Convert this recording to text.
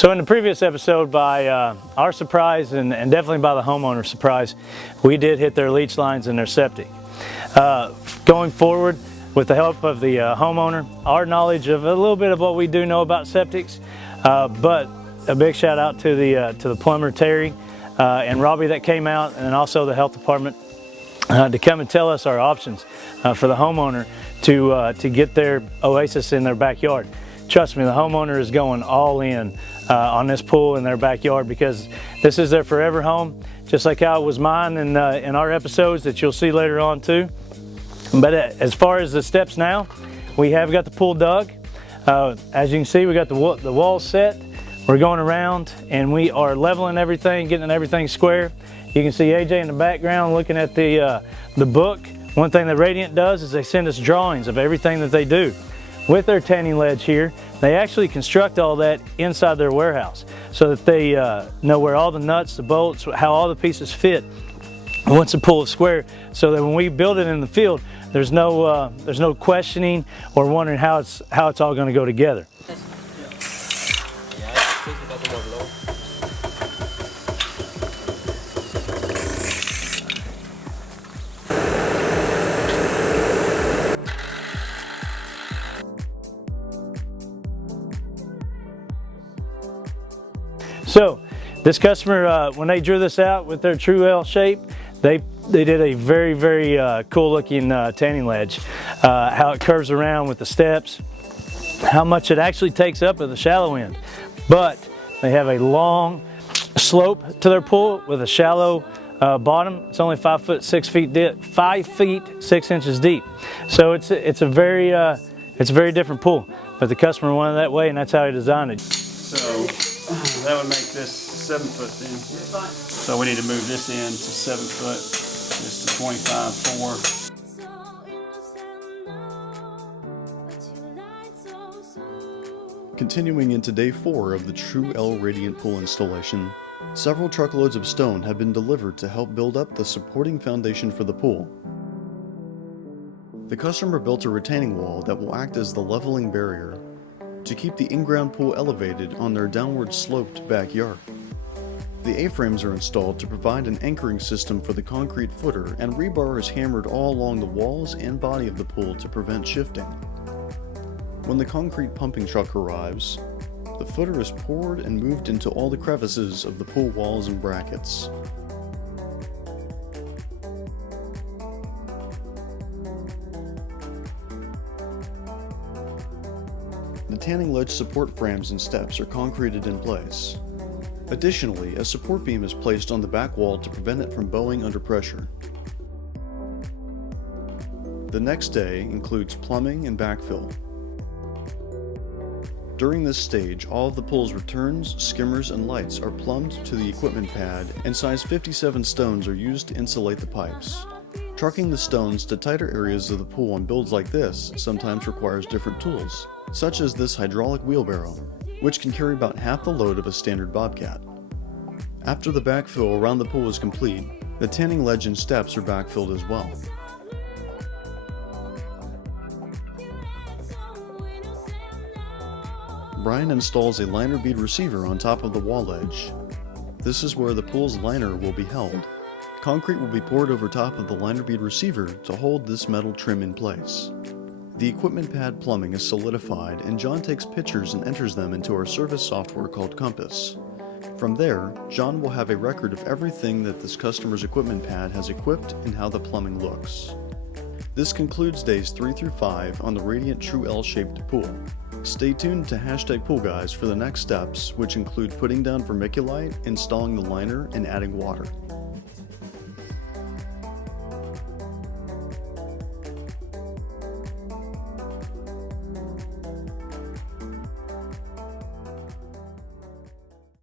So in the previous episode, by our surprise and definitely by the homeowner's surprise, we did hit their leach lines in their septic. Going forward, with the help of the homeowner, our knowledge of a little bit of what we do know about septics, but a big shout out to the plumber Terry and Robbie that came out, and also the health department to come and tell us our options for the homeowner to get their oasis in their backyard. Trust me, the homeowner is going all in on this pool in their backyard, because this is their forever home, just like how it was mine in our episodes that you'll see later on too. But as far as the steps now, we have got the pool dug. As you can see, we got the walls set. We're going around and we are leveling everything, getting everything square. You can see AJ in the background looking at the book. One thing that Radiant does is they send us drawings of everything that they do. With their tanning ledge here, they actually construct all that inside their warehouse so that they know where all the nuts, the bolts, how all the pieces fit once the pool is square, so that when we build it in the field, there's no questioning or wondering how it's all going to go together. So this customer, when they drew this out with their true L shape, they did a very cool looking tanning ledge. How it curves around with the steps, how much it actually takes up at the shallow end. But they have a long slope to their pool with a shallow bottom. It's only 5 foot 6 feet deep, 5 feet 6 inches deep. So it's a very different pool. But the customer wanted it that way, and that's how he designed it. So that would make this 7 foot then. So we need to move this in to 7 foot, just to 25.4. Continuing into day 4 of the True L Radiant pool installation, several truckloads of stone have been delivered to help build up the supporting foundation for the pool. The customer built a retaining wall that will act as the leveling barrier to keep the in-ground pool elevated on their downward sloped backyard. The A-frames are installed to provide an anchoring system for the concrete footer, and rebar is hammered all along the walls and body of the pool to prevent shifting. When the concrete pumping truck arrives, the footer is poured and moved into all the crevices of the pool walls and brackets. The tanning ledge support frames and steps are concreted in place. Additionally, a support beam is placed on the back wall to prevent it from bowing under pressure. The next day includes plumbing and backfill. During this stage, all of the pool's returns, skimmers, and lights are plumbed to the equipment pad, and size 57 stones are used to insulate the pipes. Trucking the stones to tighter areas of the pool on builds like this sometimes requires different tools, such as this hydraulic wheelbarrow, which can carry about half the load of a standard bobcat. After the backfill around the pool is complete, the tanning ledge and steps are backfilled as well. Brian installs a liner bead receiver on top of the wall ledge. This is where the pool's liner will be held. Concrete will be poured over top of the liner bead receiver to hold this metal trim in place. The equipment pad plumbing is solidified, and John takes pictures and enters them into our service software called Compass. From there, John will have a record of everything that this customer's equipment pad has equipped and how the plumbing looks. This concludes days 3 through 5 on the Radiant True L-shaped pool. Stay tuned to #Poolguys for the next steps, which include putting down vermiculite, installing the liner, and adding water.